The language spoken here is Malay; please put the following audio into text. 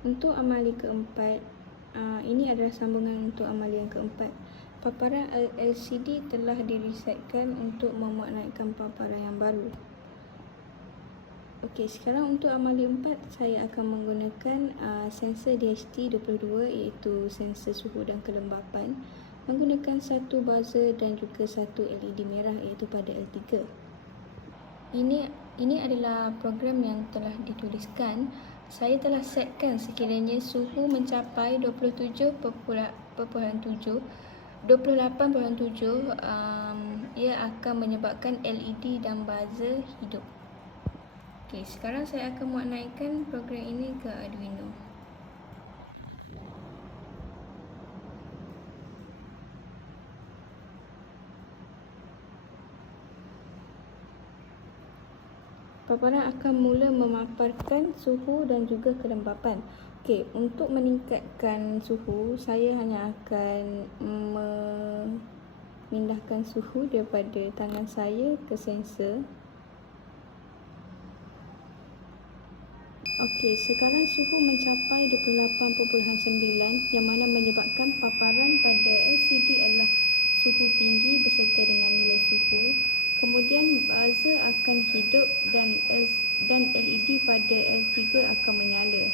Untuk amali keempat, ini adalah sambungan untuk amali yang keempat. Paparan LCD telah diresetkan untuk memuat naikkan paparan yang baru. Okey, sekarang untuk amali 4 saya akan menggunakan sensor DHT22 iaitu sensor suhu dan kelembapan, menggunakan satu buzzer dan juga satu LED merah iaitu pada L3. Ini adalah program yang telah dituliskan. Saya telah setkan sekiranya suhu mencapai 28.7, ia akan menyebabkan LED dan buzzer hidup. Okey, sekarang saya akan muat naikkan program ini ke Arduino. Paparan akan mula memaparkan suhu dan juga kelembapan. Okey, untuk meningkatkan suhu, saya hanya akan memindahkan suhu daripada tangan saya ke sensor. Okey, sekarang suhu mencapai 28.9 yang mana menyebabkan paparan pada LCD adalah suhu tinggi beserta dengan nilai suhu. Kemudian buzzer akan hidup dan LED pada L3 akan menyala.